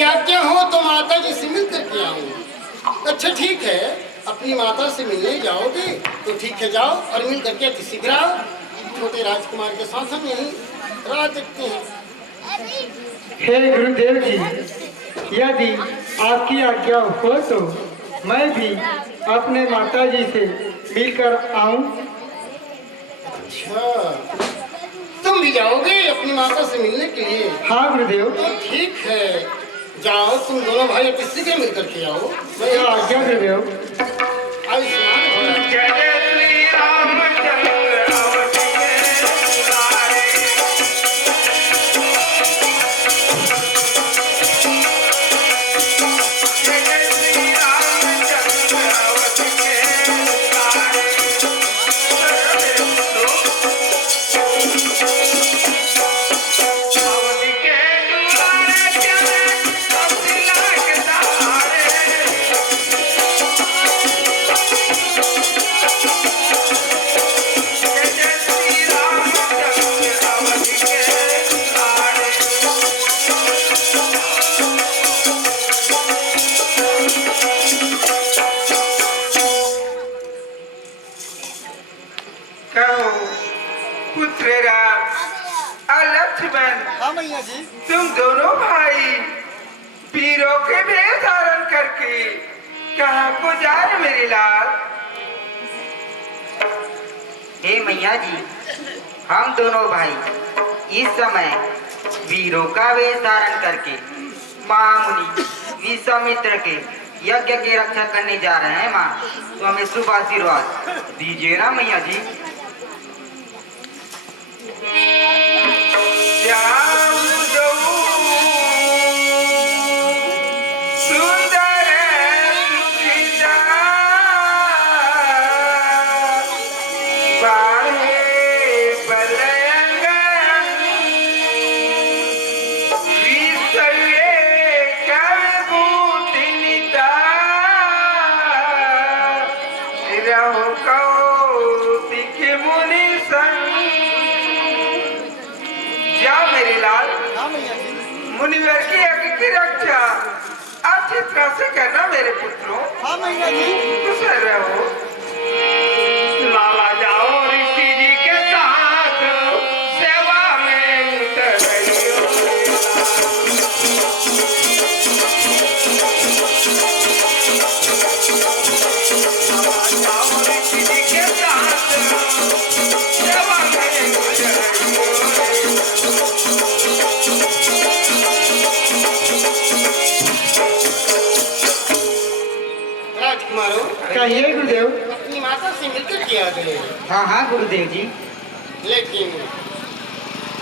आपकी आज्ञा हो तो माता जी से मिल करके आऊँ। अच्छा ठीक है, अपनी माता से मिलने जाओगे तो ठीक है, जाओ और मिल करके अति शीघ्र आओ। छोटे राजकुमार के साथ हम यहीं राह देखते हैं। हे गुरुदेव जी, यदि आपकी आज्ञा हो तो मैं भी अपने माता जी से मिलकर आऊं। अच्छा, तुम भी जाओगे अपनी माता से मिलने के लिए? हाँ गुरुदेव। तो ठीक है, जाओ तुम दोनों भाई अति शीघ्र मिल करके आओ। मैं आज्ञा गुरुदेव। आयुष्मान भव। हाँ मैया जी। तुम दोनों भाई वीरों के भेष धारण करके कहाँ को जा रहे मेरे लाल? हे मैया जी, हम दोनों भाई इस समय वीरों का वेश धारण करके महामुनि विश्वामित्र के यज्ञ की रक्षा करने जा रहे हैं। माँ, तो हमें शुभ आशीर्वाद दीजिए ना मैया जी। मुनिवर की यज्ञ की रक्षा अच्छी तरह से करना मेरे पुत्रों। हाँ मैया जी। कुशल रहो। लाला जाओ ऋषि जी के साथ सेवा में उतर रहियो। जाओ ऋषि जी के साथ सेवा में उतर रहियो। कहिए गुरुदेव। अपनी माता से मिलकर किया गए। हाँ हाँ गुरुदेव जी। लेकिन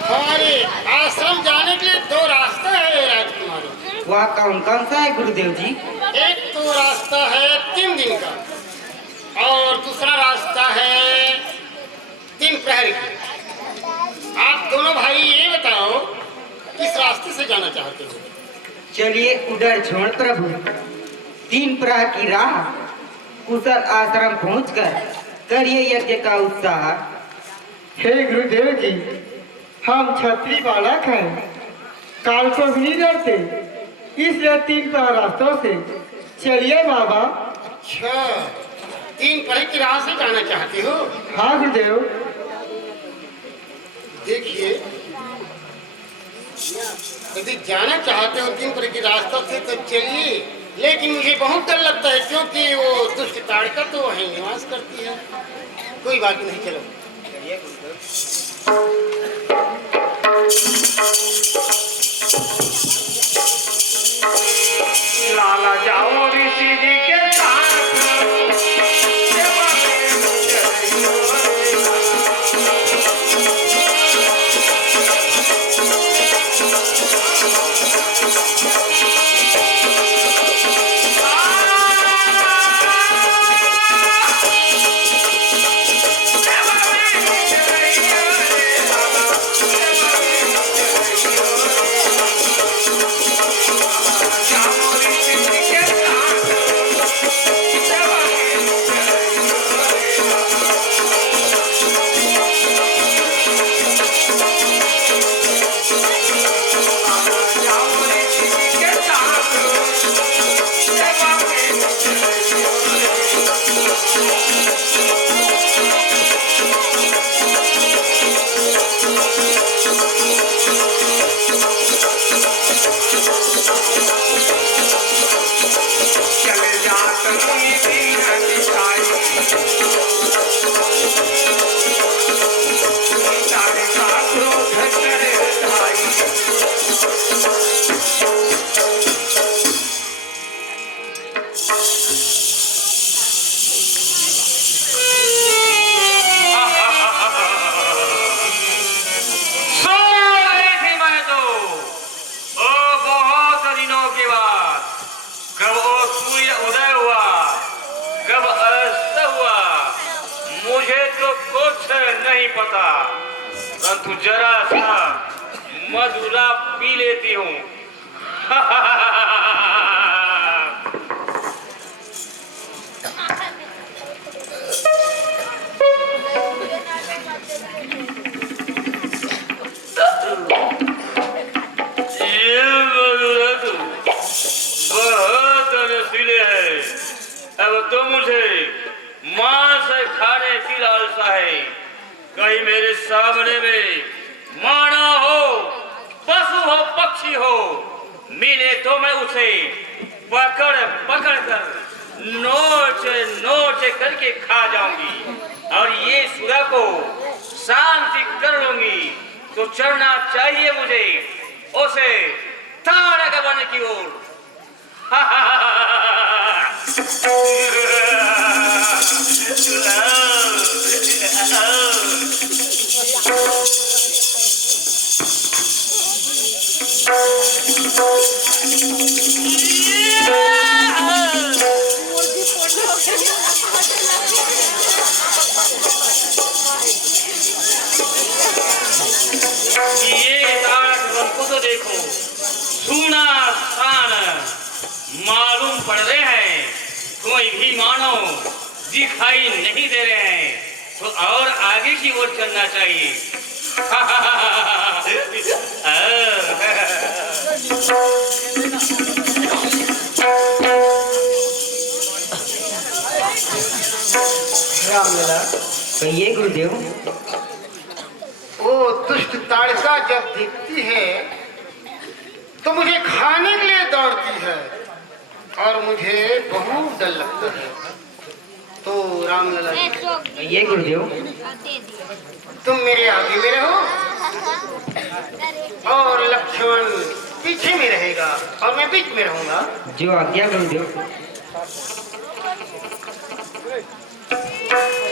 हमारे आश्रम जाने के लिए दो रास्ता है राजकुमारी। वह कौन कौन सा है गुरुदेव जी? एक तो रास्ता है 3 दिन का और दूसरा रास्ता है 3 प्रहर का। आप दोनों भाई ये बताओ किस रास्ते से जाना चाहते हो? चलिए उधर छोड़ प्रभु, 3 प्रहर की राह कुशल आश्रम पहुंचकर करिए यज्ञ का उत्साह। हे गुरुदेव जी, हम क्षत्रिय बालक हैं, काल को भी नहीं डरते, इसलिए 3 रास्तों से चलिए बाबा। अच्छा, 3 प्रहर की राह से जाना चाहते हो? हाँ गुरुदेव। देखिए, यदि जाना चाहते हो 3 प्रहर की रास्ता से तो चलिए, लेकिन मुझे बहुत डर लगता है क्योंकि वो दुष्ट ताड़का तो वहीं निवास करती है। कोई बात नहीं, चलो। लाला जाओ ऋषि जी के साथ सेवा में उतर रहियो। सेवा में उतर रहियो। चले जात मुनि दीन दिखाई तारे का क्रोध करे ढाई कब वो सूर्य उदय हुआ कब अस्त हुआ मुझे तो कुछ नहीं पता, परंतु जरा सा मधुरा पी लेती हूँ। अब तो मुझे मांस खाने की लालसा है। कहीं मेरे सामने में माना हो, पशु हो, पक्षी हो, मिले तो मैं उसे पकड़ पकड़ कर नोच नोच करके खा जाऊंगी और ये सुरा को शांति कर लूंगी। तो चढ़ना चाहिए मुझे उसे तारक वन की ओर। ये तारक वन को तो देखो, सुना सान मालूम पड़ रहे हैं, कोई भी मानो दिखाई नहीं दे रहे हैं, तो और आगे की ओर चलना चाहिए। रामलला, कहिए गुरुदेव। वो दुष्ट ताड़का जब दिखती है तो मुझे खाने के लिए दौड़ती है और मुझे बहुत डर लगता है। तो रामलला, कहिए गुरुदेव। तुम मेरे आगे में रहो और लक्ष्मण पीछे में रहेगा और मैं बीच में रहूंगा। जो आज्ञा गुरुदेव।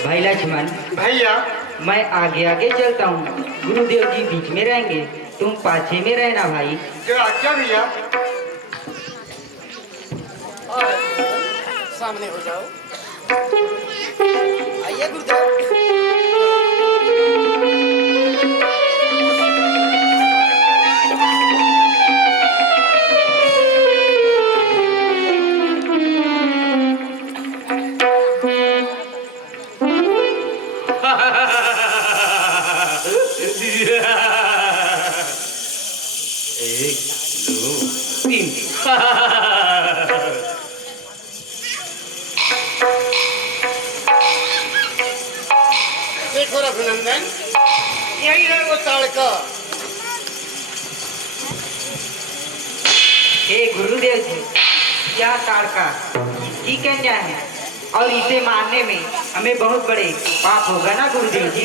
भाई लक्ष्मण, भैया मैं आगे आगे चलता हूँ, गुरुदेव जी बीच में रहेंगे, तुम पाछे में रहना भाई। जो आज्ञा भैया। सामने हो जाओ। आइए गुरुदेव। एक दो तीन। देखो रघुनंदन, यही है वो ताड़का। हे गुरुदेव जी, यह ताड़का की कन्या है और इसे मारने में हमें बहुत बड़े पाप होगा ना गुरुदेव जी।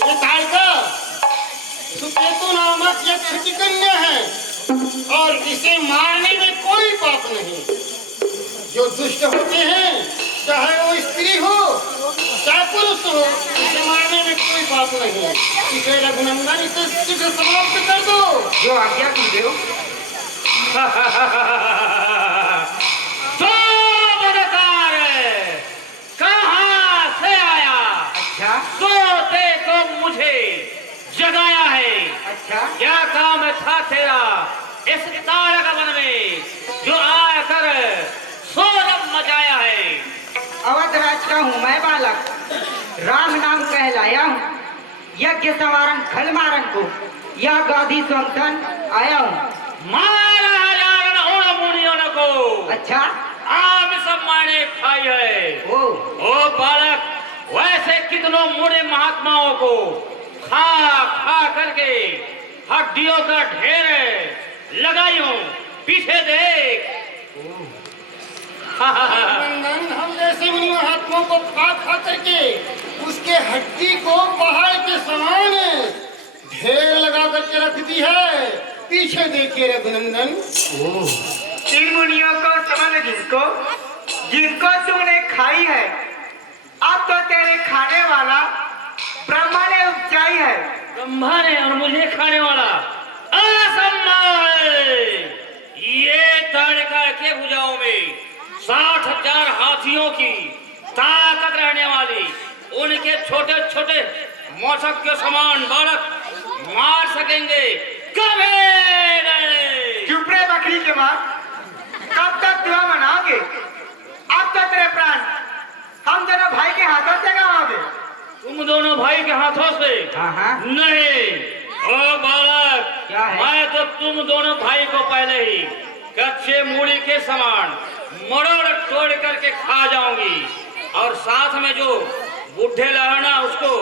ये ताड़का सुकेतु नामक यक्ष की कन्या है और इसे मारने में कोई पाप नहीं। जो दुष्ट होते हैं, चाहे वो स्त्री हो चाहे पुरुष हो, इसे मारने में कोई पाप नहीं। इसे रघुनंदन इसे शीघ्र समाप्त कर दो। जो आज्ञा गुरुदेव। तो बदकार कहाँ से आया? अच्छा सोते को मुझे जगाया है। अच्छा। क्या काम था तेरा इस तारक वन में जो आकर शोरम मचाया है? अवधराज का हूँ मैं बालक, राम नाम कहलाया हूँ, यज्ञ सवारन खल मारन को यह गादी स्वंसन आया हूँ। मारा हजारन और मुनियों को। अच्छा। आम सब माने खाई है। ओ बालक, वैसे कितनों मुड़े महात्माओं को खा खा करके हड्डियों का ढेर लगाई हूँ, पीछे देख। नंदन, हम जैसे मुनि महात्माओं को खा करके उसके हड्डी को पहाड़ के समान ढेर लगा करके रख दी है। पीछे देखिए रघुनंदन। इन मुनियों को समझ जिनको जिनको तूने खाई है, अब तो तेरे खाने वाला ब्रह्मा ने उपजाई है। ब्रह्मा ने और मुझे खाने वाला असंभव है। ये ताड़का के भुजाओं में 60,000 हाथियों की ताकत रहने वाली, उनके छोटे छोटे मौसक के समान बालक मार सकेंगे कभी नहीं। चुप रहे बकरी के मां, कब तक दुआ मनाओगे? अब तो तेरे प्राण हम दोनों भाई के हाथों से गवाओगे। तुम दोनों भाई के हाथों से? हाँ। नहीं ओ बालक, क्या है? मैं तो तुम दोनों भाई को पहले ही कच्चे मूली के समान मरोड़ तोड़ करके खा जाऊंगी, और साथ में जो बुढ़े लहना उसको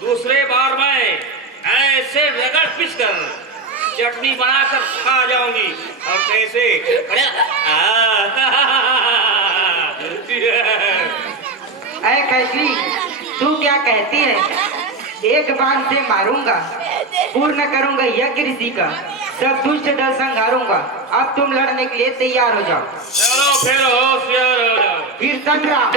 दूसरे बार मैं ऐसे रगड़ पिस कर चटनी बनाकर खा जाऊंगी। और कैसे ऐ कैसी, तू क्या कहती है? एक बाण से मारूंगा, पूर्ण करूंगा यज्ञ ऋषि का, सब दुष्ट दल संहारूंगा। अब तुम लड़ने के लिए तैयार हो जाओ। चलो फिर होशियार हो जाओ। फिर संग्राम।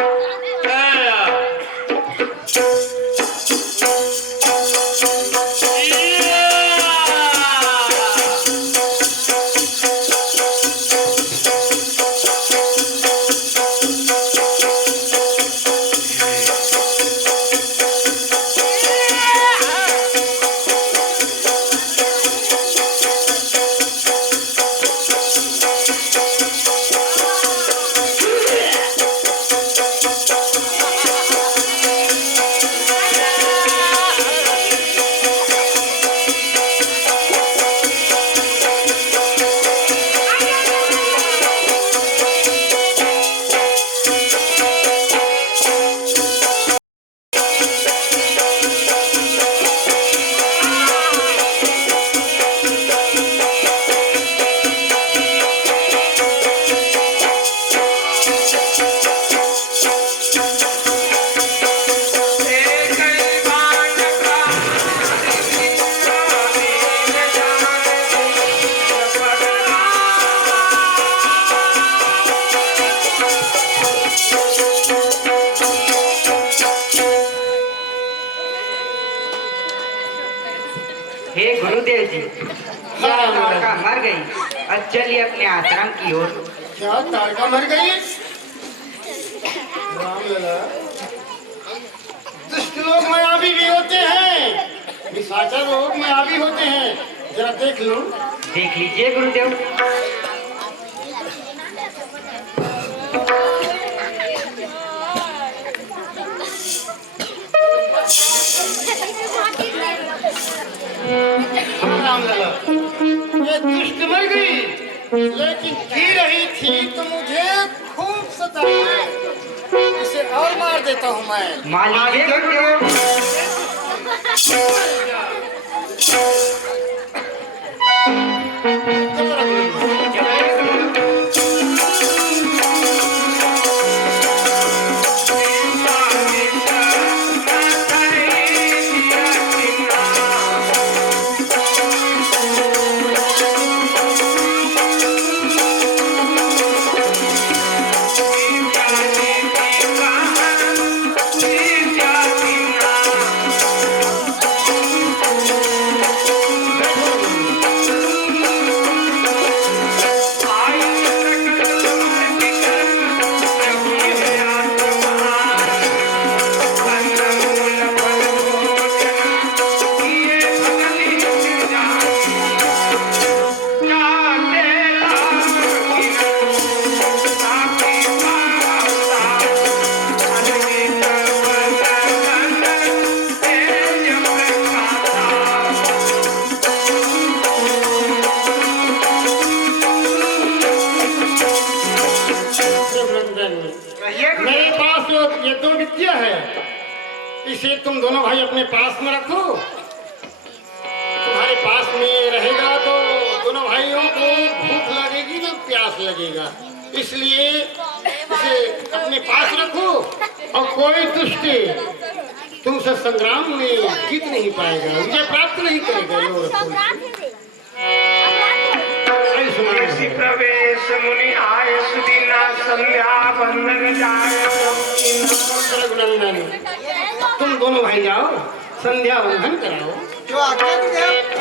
हे गुरुदेव जी, यह ताड़का मर गई। अब चलिए अपने आश्रम की ओर। क्या ताड़का मर गई? राम लला, दुष्ट लोग मायावी भी होते हैं, निशाचर लोग मायावी होते हैं। जरा देख लो। देख लीजिए गुरुदेव। राम लला, ये दुष्ट मर गई, लेकिन जी रही थी तो मुझे खूब सताया। इसे और मार देता हूँ मैं। मान लीजिए गुरुदेव। मेरे पास ये दो विद्या है, इसे तुम दोनों भाई अपने पास में रखो। तुम्हारे पास में रहेगा तो दोनों भाइयों को भूख लगेगी ना। लगेगा, इसलिए इसे अपने पास रखो और कोई दुष्ट तुमसे संग्राम में जीत नहीं पाएगा, विजय प्राप्त नहीं करेगा। लो रखो। ऐसी प्रवेश मुनि आय सुदीना संध्या बंधन जाय। रघुनंदन, तुम दोनों भाई जाओ, संध्या बंधन कराओ। जो आज्ञा गुरुदेव।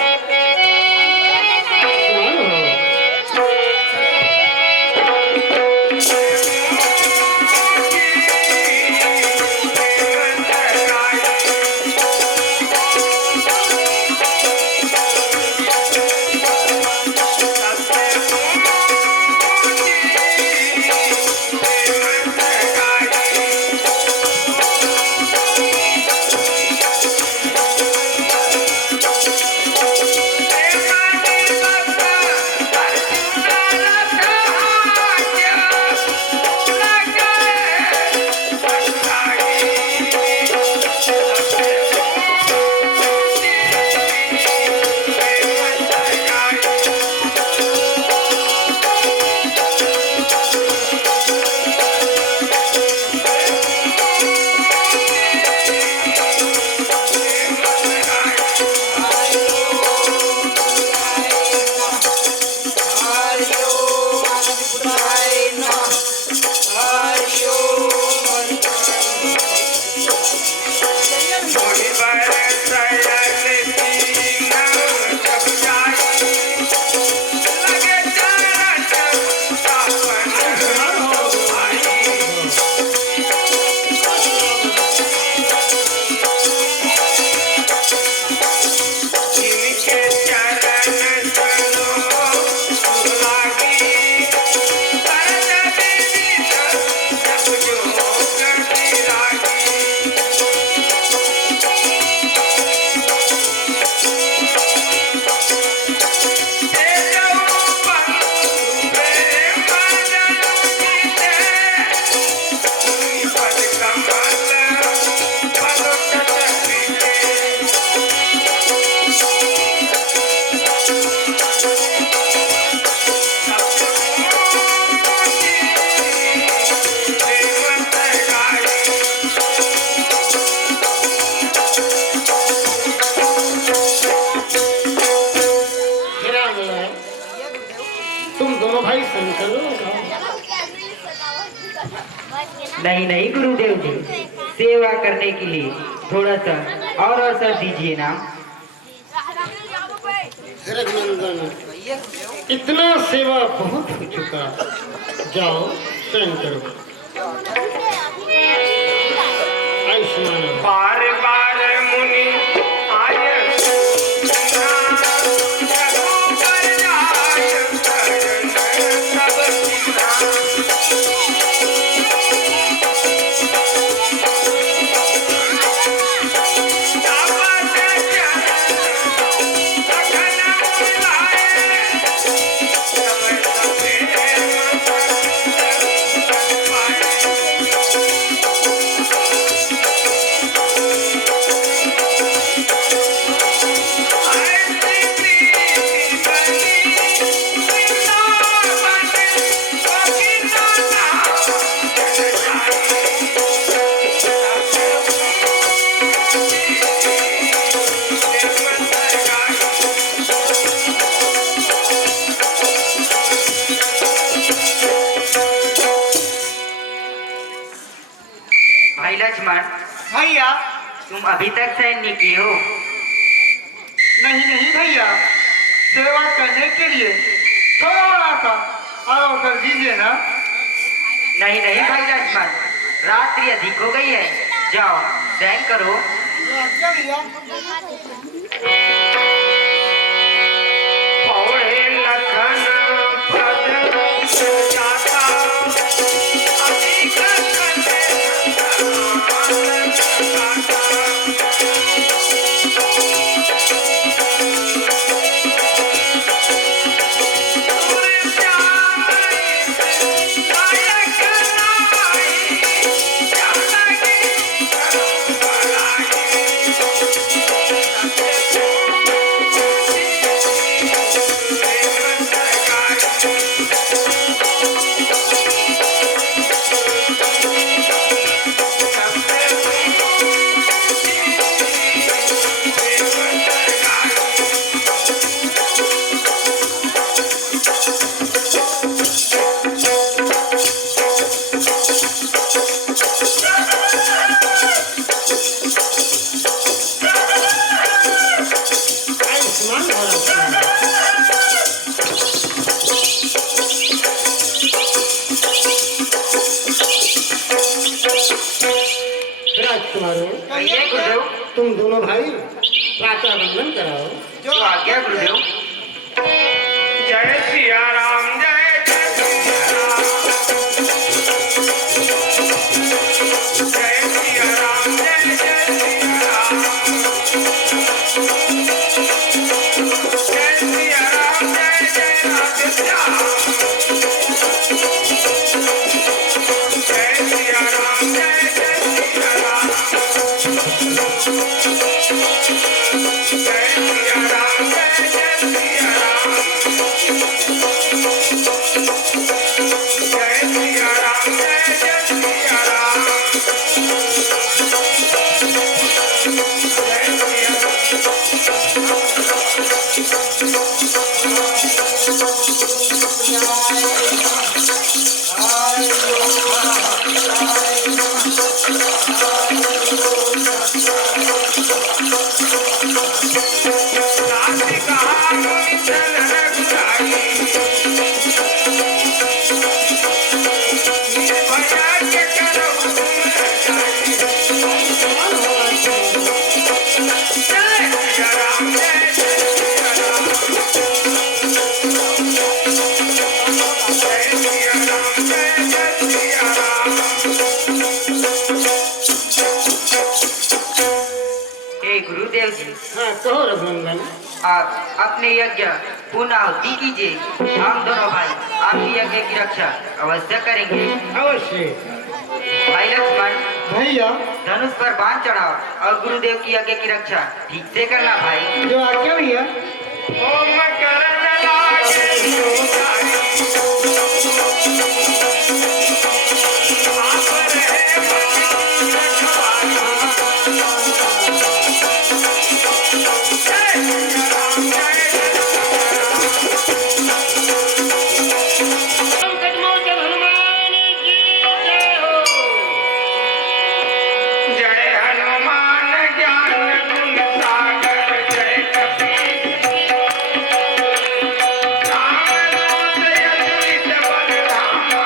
नहीं नहीं गुरुदेव जी, सेवा करने के लिए थोड़ा सा और अवसर दीजिए ना। रघुनंदन, इतना सेवा बहुत हो चुका, जाओ शयन करो। आयुष्मान बार बार मुनि आय भाई लक्ष्मण, भैया। तुम अभी तक शयन नहीं किए हो? नहीं नहीं भैया, सेवा करने के लिए थोड़ा सा और अवसर दीजिए ना। नहीं नहीं भाई लक्ष्मण, रात्रि अधिक हो गई है, जाओ शयन करो। पौड़े लखन पद जाता अधिक Oh तुम्हारे कहिए गुरुदेव। तुम दोनों भाई प्रातः वंदन कराओ। जो आज्ञा गुरुदेव। जय सिया राम जय जय सिया राम जय सिया राम जय जय सिया राम जय सिया राम जय जय राधे श्याम जय सिया राम जय जय सिया राम जय सिया राम जय जय सिया राम जय सिया राम जय जय सिया राम जय सिया राधे कहानी चलन गुराई निर्भया के करो तुम रचाई जय सिया राम जय जय सिया राम जय सिया राम जय जय सिया राम हे गुरुदेव जी, हाँ कहो रघुनंदन। आप अपने यज्ञ पुनः आहुति कीजिए। हम दोनों भाई आपकी यज्ञ की रक्षा अवश्य करेंगे। अवश्य। भाई लक्ष्मण, भैया धनुष पर बाण चढ़ाओ और गुरुदेव की यज्ञ की रक्षा ठीक से करना भाई। जो आज्ञा भैया। ओम करण लागे सुधारी आप रहे पति रखवारी जय सिया राम जय जय संकटमोचन हनुमान की जय हो। जय हनुमान ज्ञान गुण सागर जय कपीश राम दूत अतुलित बल धामा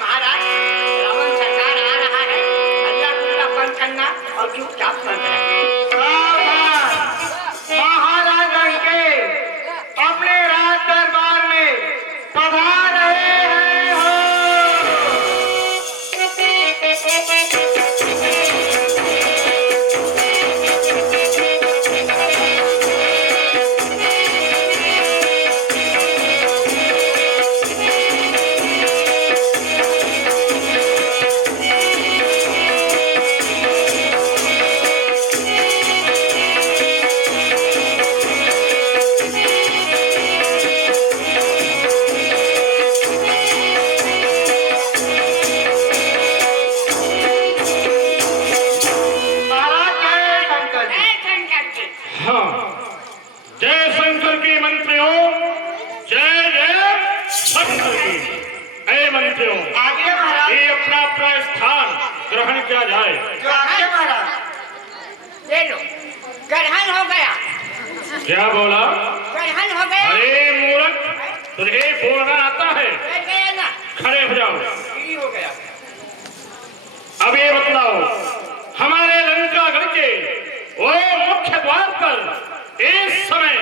महाराज रावण सरकार आ रहा है, हल्ला गुल्ला बंद करना और चुपचाप बंद रहना। महाराज लंके अपने राज दरबार में पधार रहे हैं हो। हाँ, जय शंकर के मंत्रियों, जय जय शंकर की। ऐ मंत्रियों, आगे महाराज। ये अपना अपना स्थान ग्रहण किया जाए। जो आगे महाराज। ले लो, ग्रहण हो गया। क्या बोला? ग्रहण हो गया। अरे मूर्ख, तुझे बोलना आता है? बैठ गया ना, खड़े हो जाओ। फ्री हो गया। अब ये बतलाओ, हमारे लंकागढ़ के वो मुख्य द्वार पर इस समय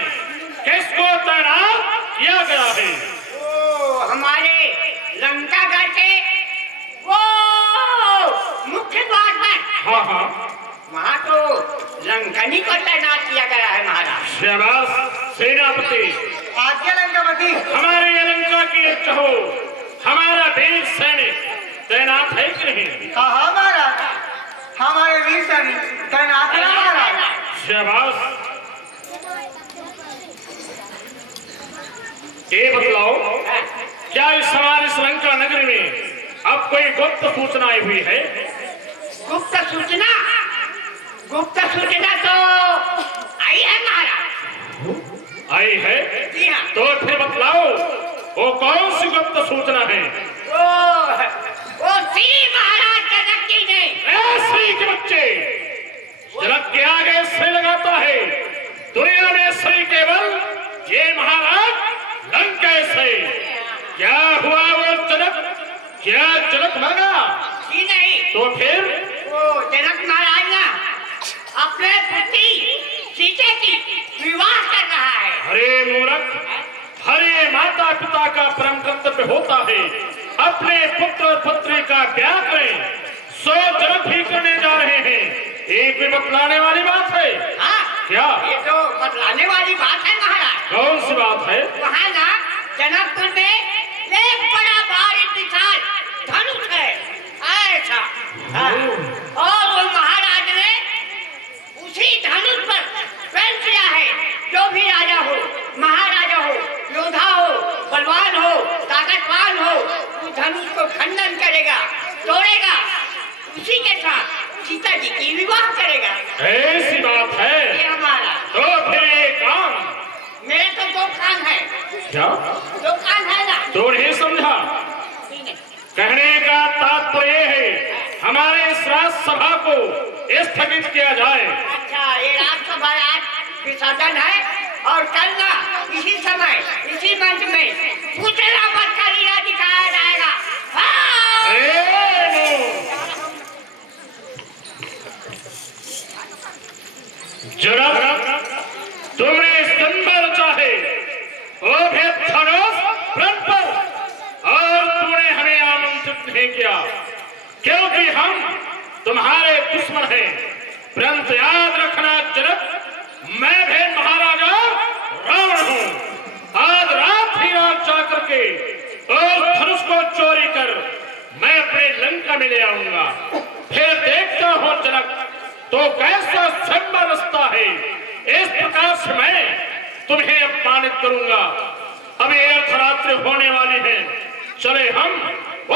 किसको तैनात किया गया है? ओ हमारे लंकागढ़ के वो मुख्य द्वार पर, हाँ हाँ, वहाँ तो लंकनी को तैनात किया गया है महाराज। शाबाश सेनापति। आगे लंकापति। हमारे ये लंका की एक कहो, हमारा वीर सैनिक तैनात है कि नहीं? हाँ हाँ महाराज, हमारे वीर सैनिक तैनात है महाराज। शाबाश। ये बतलाओ, क्या इस हमारे इस लंका नगरी में अब कोई गुप्त सूचना आई हुई है? गुप्त सूचना? गुप्त सूचना तो आई है महाराज। आई है? जी हाँ। तो फिर बतलाओ, वो कौन सी गुप्त सूचना है? वो श्री महाराज जनक जी ने। ऐसे के बच्चे जनक के आगे से लगाता है। दुनिया में श्री केवल ये महाराज लंका से। क्या हुआ वो जनक? क्या जनक भागा? जी नहीं, तो फिर वो जनक महाराज ना अपने पुत्री सीता की विवाह कर रहा है। अरे मूर्ख, हरे माता पिता का परम कर्तव्य होता है अपने पुत्र और पुत्री का ब्याह करें। सो जनक भी करने जा रहे हैं। एक भी बतलाने वाली बात है? हाँ, क्या? ये तो बतलाने वाली बात है महाराज। कौन सी बात है? वहाँ ना जनकपुर में एक बड़ा भारी विशाल धनुष है ऐसा। हाँ। और वो महाराज ने उसी धनुष पर प्रण किया है, जो भी राजा हो, महाराजा हो, योद्धा हो, बलवान हो, ताकतवान हो, उस धनुष को खंडन करेगा, तोड़ेगा, उसी के साथ सीता जी की विवाह करेगा। ऐसी बात है? ये हमारा। तो फिर ये काम? मेरे तो दो कान है। क्या? दो कान है ना। तो नहीं समझा? कहने का तात्पर्य है हमारे इस राज्यसभा को स्थगित किया जाए। अच्छा, ये राज्यसभा आज विसर्जन है और कल ना इसी समय इसी मंच में सूचना पत्र का लीला दिखाया जाएगा। जनक, तुमने स्तंभ रचा है वो भी धनुष प्रण पर, और तुमने हमें आमंत्रित नहीं किया क्योंकि हम तुम्हारे दुश्मन हैं। परंतु याद रखना जनक, मैं भी महाराजा रावण हूँ। आज रात ही रात जाकर के उस धनुष को चोरी कर मैं अपने लंका में ले आऊंगा। फिर देखता हूँ जनक तो कैसा संभव रास्ता है। इस प्रकार से मैं तुम्हें अपमानित करूंगा। अब ये अर्धरात्रि होने वाली है, चले हम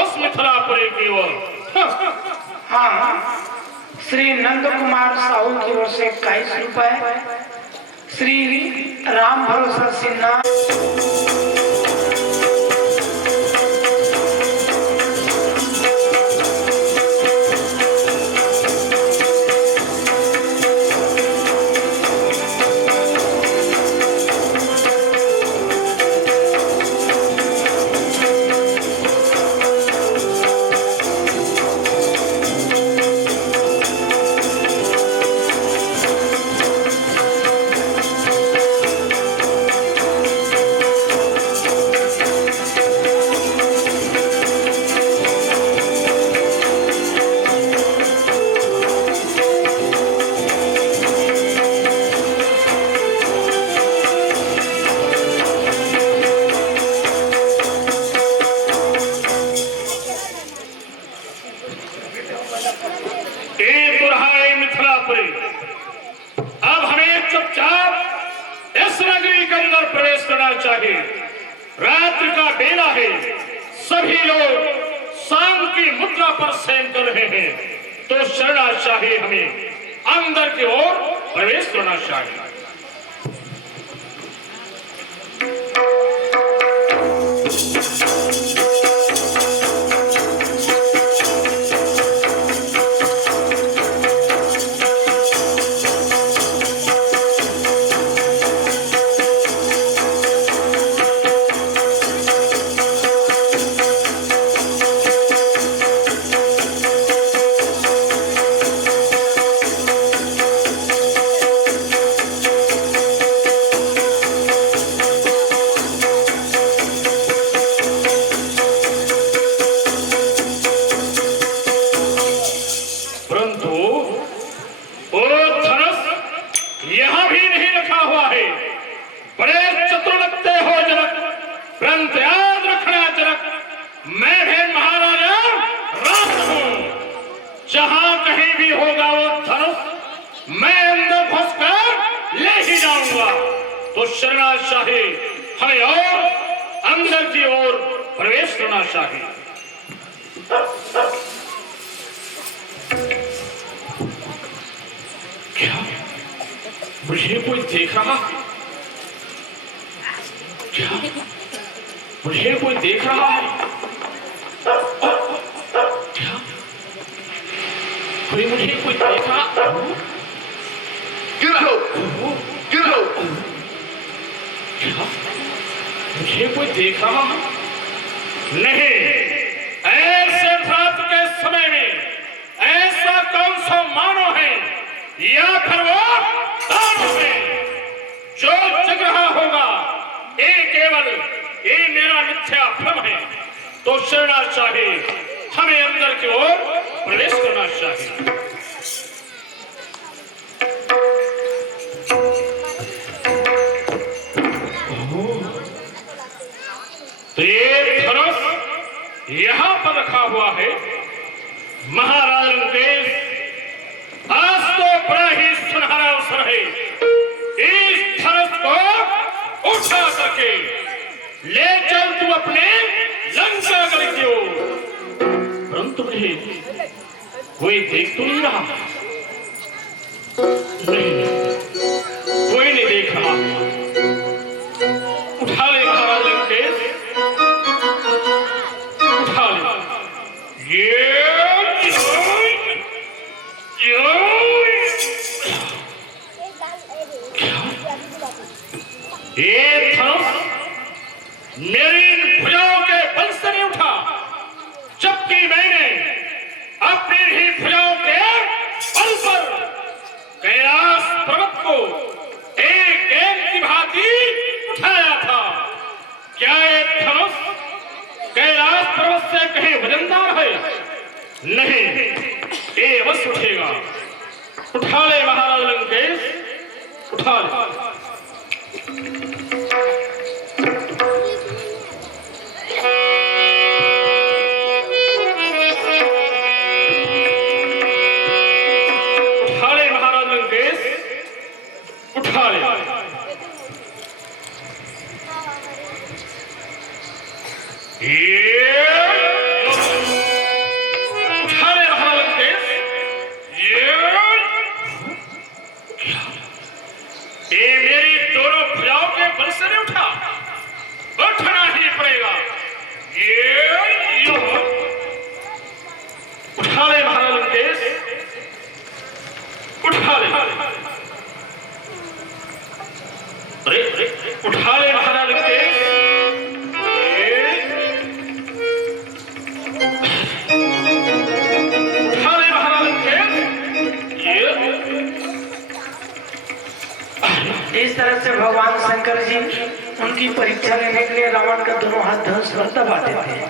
उस मिथिलापुरी की ओर। हाँ, श्री नंद कुमार साहू की ओर से 21 रुपए, श्री राम भरोसा सिन्हा करना चाहिए। रात्रि का बेला है, सभी लोग शाम की मुद्रा पर शयन कर रहे हैं, तो शरणा चाहिए हमें अंदर की ओर प्रवेश करना चाहिए। तो शरणा चाहिए हमें और अंदर की ओर प्रवेश करना चाहिए। क्या मुझे कोई देख रहा? क्या मुझे कोई देख रहा है? क्या कोई मुझे कोई देख रहा? क्या मुझे कोई देख रहा है? नहीं, ऐसे रात के समय में ऐसा कौन सा मानव है या फिर वो दानव है जो जग रहा होगा? ये केवल ये मेरा मिथ्या भ्रम है। तो शरणा चाहिए हमें अंदर की ओर प्रवेश करना चाहिए। तो ये धनुष यहां पर रखा हुआ है। महाराज लंकेश, आज तो बड़ा ही सुनहरा अवसर है। इस धनुष को उठा करके ले चल तू अपने लंका गढ़ की ओर। परंतु मुझे कोई देख तो नहीं रहा। नहीं, कोई नहीं देख रहा। उठा ले महाराज लंकेश, उठा ले। ये धनुष मेरी भुजाओं के बल से नहीं उठा, जबकि मैंने अपनी ही भुजाओं के बल पर कैलाश पर्वत को एक गेंद की भांति उठाया था। क्या ये धनुष कैलाश पर्वत से कहीं वजनदार है? नहीं, ये अवश्य उठेगा। उठा ले महाराज लंकेश, उठा ले। उठा ले महाराज लंकेश, उठा ले। उठा ले महाराज लंकेश। ये मेरी दोनों भुजाओं के बल से नहीं उठा, उठना ही पड़ेगा। उठा ले महाराज लंकेश, उठा ले। अरे उठा ले महाराज लंकेश। उठा ले महाराज लंकेश। इस तरह से भगवान शंकर जी उनकी परीक्षा लेने के लिए रावण का दोनों हाथ धनुष पर दबा देते हैं।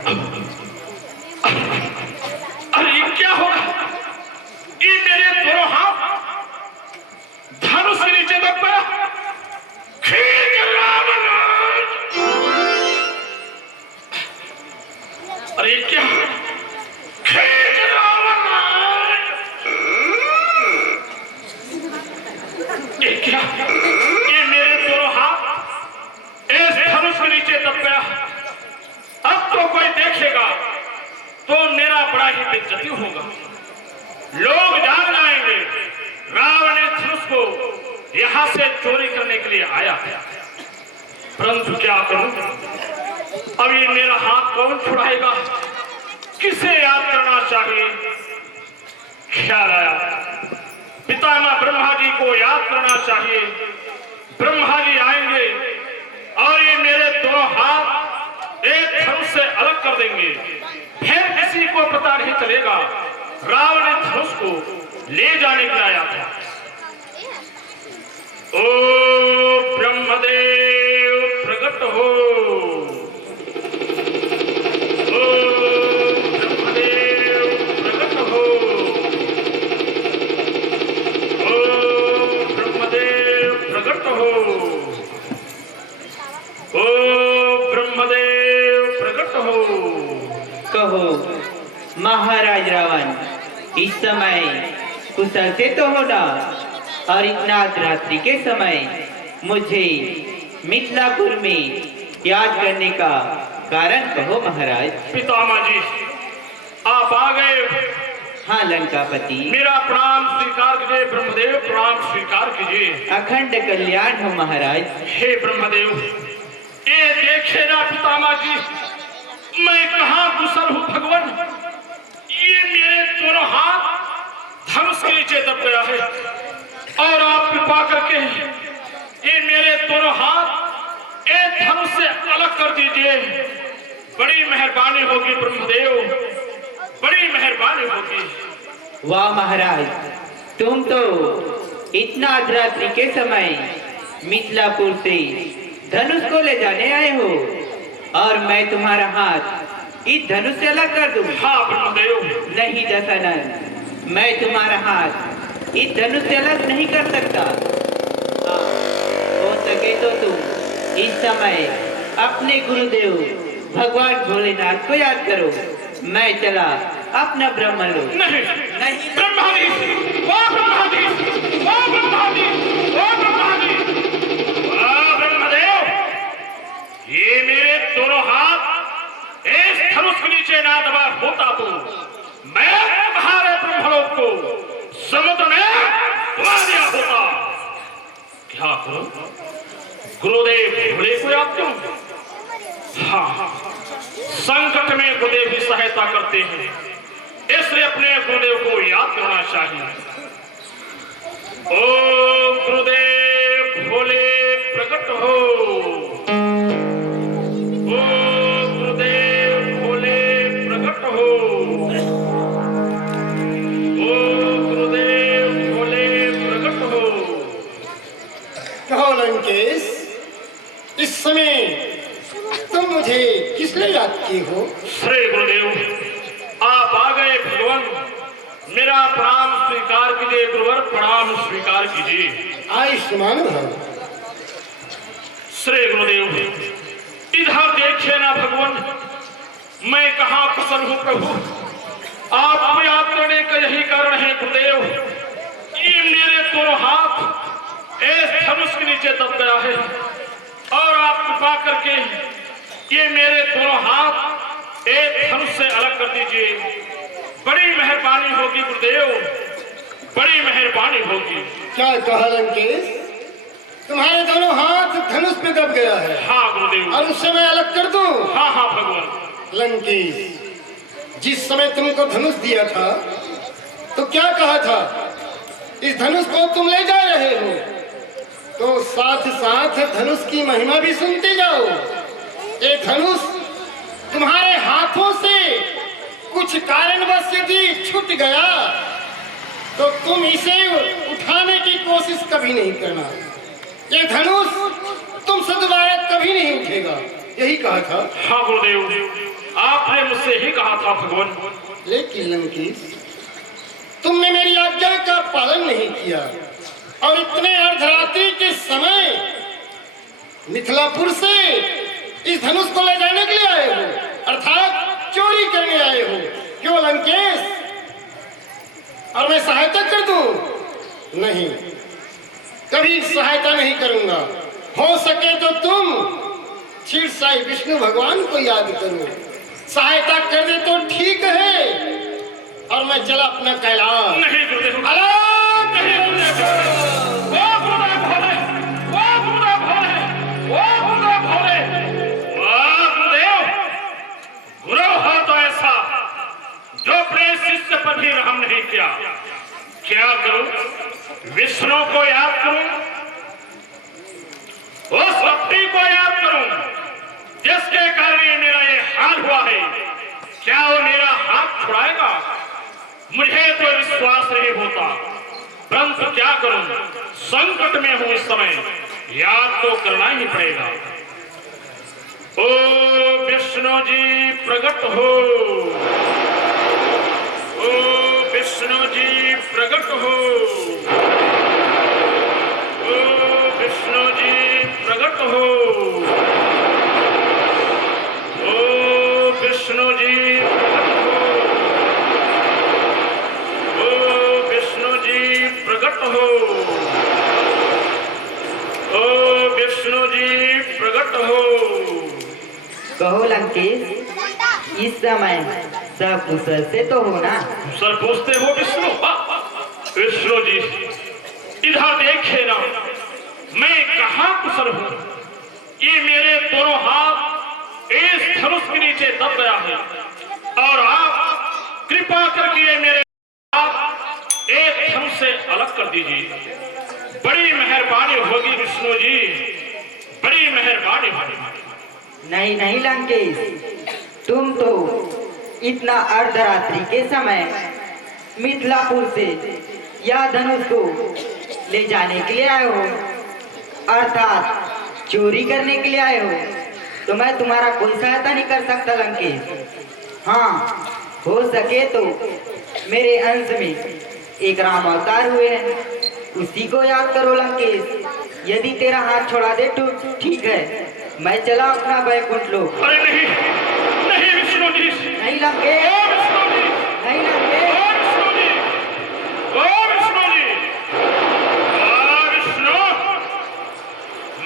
अरे ये क्या होगा? ये मेरे दोनों हाथ धनुष के नीचे दब गया। खींच रावण! अरे क्या? खींच रावण! ये क्या? ये मेरे दोनों हाथ इस मेरा बड़ा ही बेइज्जती होगा। लोग जान जाएंगे रावण ने धनुष को यहाँ से चोरी करने के लिए आया है। परंतु क्या करूं, अब ये मेरा हाथ कौन छुड़ाएगा? किसे याद करना चाहिए? ख्याल आया पितामह ब्रह्मा जी को याद करना चाहिए। ब्रह्मा जी आएंगे और ये मेरे दोनों हाथ एक धनुष से अलग कर देंगे। फिर किसी को पता नहीं चलेगा रावण ने धनुष को ले जाने के लिए आया था। ओ ब्रह्मदेव प्रकट हो, ओ ब्रह्मदेव प्रकट हो, ओ ब्रह्मदेव प्रकट हो, ओ ब्रह्मदेव प्रकट हो। कहो महाराज रावण, इस समय कुशल से तो होना, और इतना रात्रि के समय मुझे मिथिलापुर में याद करने का कारण कहो महाराज। पितामह जी आप आ गए। हाँ लंकापति, मेरा प्रणाम स्वीकार कीजिए। ब्रह्मदेव प्रणाम स्वीकार कीजिए। अखंड कल्याण हो महाराज। हे ब्रह्मदेव, ये देखे ना पितामह जी, मैं कहाँ कुशल हूँ भगवान। ये मेरे दोनों हाथ धनुष के नीचे दब गया है और आप कृपा करके ये मेरे दोनों हाथ एक धनुष से अलग कर दीजिए। बड़ी मेहरबानी होगी ब्रह्मदेव, बड़ी मेहरबानी होगी। वाह महाराज, तुम तो इतना अर्धरात्रि के समय मिथिलापुर से धनुष को ले जाने आए हो और मैं तुम्हारा हाथ इस धनुष से अलग कर दूं? हाँ ब्रह्मदेव। नहीं दशानन, मैं तुम्हारा हाथ इस धनुष से अलग नहीं कर सकता। हो सके तो तुम इस समय अपने गुरुदेव भगवान भोलेनाथ को याद करो। मैं चला अपना ब्रह्मलोक। नहीं नहीं ब्रह्मादि, ओ ब्रह्मादि, ओ ब्रह्मादि, ओ ब्रह्मादि, वाह ब्रह्मदेव, ये मेरे दोनों हाथ इस धनुष के नीचे ना दबा होता तो मैं तुम्हारे ब्रह्मलोक को समुद्र में डुबा दिया होता। क्या करूं? गुरुदेव भोले को याद करूं? हाँ, संकट में गुरुदेव भी सहायता करते हैं, इसलिए अपने गुरुदेव को याद करना चाहिए। ओ गुरुदेव भोले प्रकट हो, ओ गुरुदेव भोले प्रकट हो, ओ गुरुदेव भोले प्रकट हो। कहो लंकेश, इस समय तुम मुझे किस लिए याद किए हो? श्री गुरुदेव, आप आ गए भगवान, मेरा प्रणाम स्वीकार कीजिए। गुरुवर प्रणाम स्वीकार कीजिए। आयुष्मान भव। श्री गुरुदेव, इधर देखिए ना भगवान, मैं कहाँ कुशल हूँ प्रभु। आप याद करने का यही कारण है गुरुदेव। ये मेरे दोनों हाथ इस धनुष के नीचे दब गया है और आप कृपा करके ये मेरे दोनों हाथ एक धनुष से अलग कर दीजिए। बड़ी मेहरबानी होगी गुरुदेव, बड़ी मेहरबानी होगी। क्या कहा लंकेश? तुम्हारे दोनों हाथ धनुष पे दब गया है? हाँ गुरुदेव। और उससे मैं अलग कर दूं? हाँ हाँ भगवान। लंकेश, जिस समय तुमको धनुष दिया था तो क्या कहा था? इस धनुष को तुम ले जा रहे हो तो साथ साथ धनुष की महिमा भी सुनते जाओ। ये धनुष तुम्हारे हाथों से कुछ कारणवश यदि छूट गया तो तुम इसे उठाने की कोशिश कभी नहीं करना। ये धनुष तुमसे दोबारा कभी नहीं उठेगा, यही कहा था। हाँ गुरुदेव, आपने मुझसे ही कहा था भगवान। लेकिन लंकेश, तुमने मेरी आज्ञा का पालन नहीं किया और इतने अर्धरात्रि के समय मिथिलापुर से इस धनुष को ले जाने के लिए आए हो, अर्थात चोरी करने आए हो। क्यों लंकेश? और मैं सहायता कर दूं? नहीं, कभी सहायता नहीं करूंगा। हो सके तो तुम क्षीर साई विष्णु भगवान को याद करो। सहायता कर दे तो ठीक है, चल अपना कैलाश। नहीं गुरुदेव, अलग नहीं गुरुदेव। वो गुरुदेव भोले, वो गुरुदेव भोले, वो गुरुदेव भोले, वाह गुरुदेव। गुरु हो तो ऐसा जो अपने शिष्य पर भी रहम नहीं किया। क्या करूं? विष्णु को याद करूं, उस भक्ति को याद करूं जिसके कारण मेरा ये हाल हुआ है। क्या वो मेरा हाथ छुड़ाएगा? मुझे तो विश्वास नहीं होता, परंतु क्या करूं? संकट में हूं इस समय, याद तो करना ही पड़ेगा। ओ विष्णु जी प्रकट हो, ओ विष्णु जी प्रकट हो, ओ विष्णु जी प्रकट हो, ओ विष्णु जी प्रकट हो, ओ विष्णु जी प्रकट हो। कहो लंकेश, इस समय सब कुशल से तो हो ना? सर पूछते हो विष्णु? विष्णु जी इधर देखे ना, मैं कहाँ कुशल हूँ? ये मेरे दोनों हाथ इस धनुष के नीचे दब गया है, और आप कृपा करके ये मेरे हाथ एक धनुष से अलग कर दीजिए। बड़ी मेहरबानी होगी विष्णु जी, बड़ी मेहरबानी होगी। नहीं नहीं लंकेश, तुम तो इतना अर्धरात्रि के समय मिथिलापुर से या धनुष को ले जाने के लिए आए हो, अर्थात चोरी करने के लिए आए हो, तो मैं तुम्हारा कोई सहायता नहीं कर सकता लंकेश। हाँ, हो सके तो मेरे अंश में एक राम अवतार हुए हैं, उसी को याद करो लंकेश। यदि तेरा हाथ छोड़ा दे तो ठीक है, मैं चला अपना वैकुंठ लोक। अरे नहीं नहीं विष्णु जी, नहीं लंकेश, विष्णु जी, नहीं लंकेश, विष्णु जी, ओ विष्णु जी, विष्णु,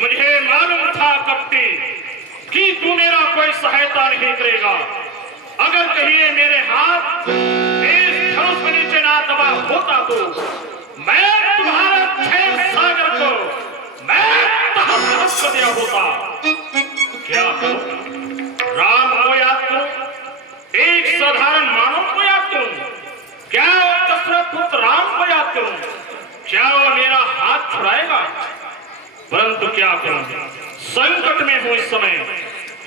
मुझे मालूम था कपटी कि तू मेरा कोई सहायता नहीं करेगा। अगर कहीं मेरे हाथ इस धनुष के नीचे ना दबा होता तो मैं तुम्हारे क्षीर सागर को मैं तहस कर दिया होता। क्या करूं? राम को याद करूं, एक साधारण मानव को याद करूं, क्या दशरथ पुत्र राम को याद करूं? क्या वो मेरा हाथ छुड़ाएगा? परंतु क्या करूं? संकट में हूं इस समय,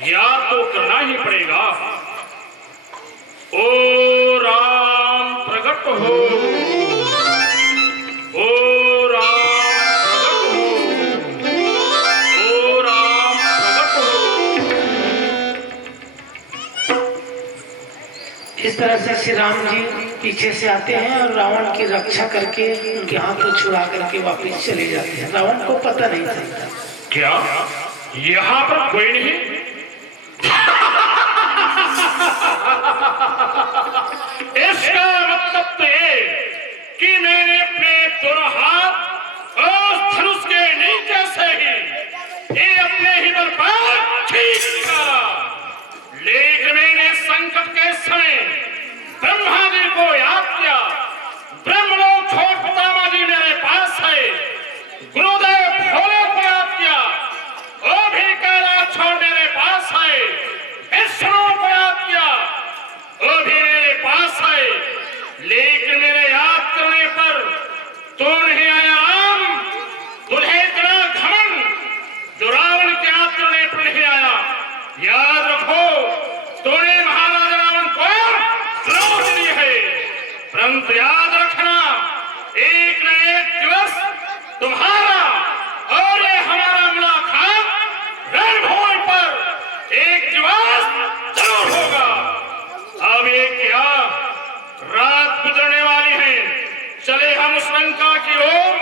याद तो करना ही पड़ेगा। ओ राम प्रकट हो, ओ राम प्रकट हो, ओ राम प्रकट हो। इस तरह से श्री राम जी पीछे से आते हैं और रावण की रक्षा करके उनके हाथ को छुड़ा करके वापस चले जाते हैं। रावण को पता नहीं चलता। क्या यहाँ पर कोई नहीं? इसका मतलब तो ये कि मैंने अपने दोनों हाथ उस धनुष के नीचे से ही ये अपने ही बल पर खींच निकाला। लेकिन मैंने संकट के समय ब्रह्मा जी को याद किया। ब्रह्मलोक छोड़ पितामह जी मेरे पास है। गुरुदेव भोले को याद किया, वो भी कैलाश छोड़ मेरे पास है। विष्णु को याद किया, वो भी मेरे पास है। लेकिन मेरे याद करने पर तू नहीं आया राम, तुझे इतना घमंड जो रावण के याद करने पर नहीं आया। याद रखो, तूने महाराज रावण को क्रोध दी है, परंतु याद रखना एक न एक दिवस तुम्हारा और ये हमारा मुलाकात रणभूमि पर एक दिवस जरूर होगा। अब ये क्या रात गुजरने वाली है, चले हम उस लंका की ओर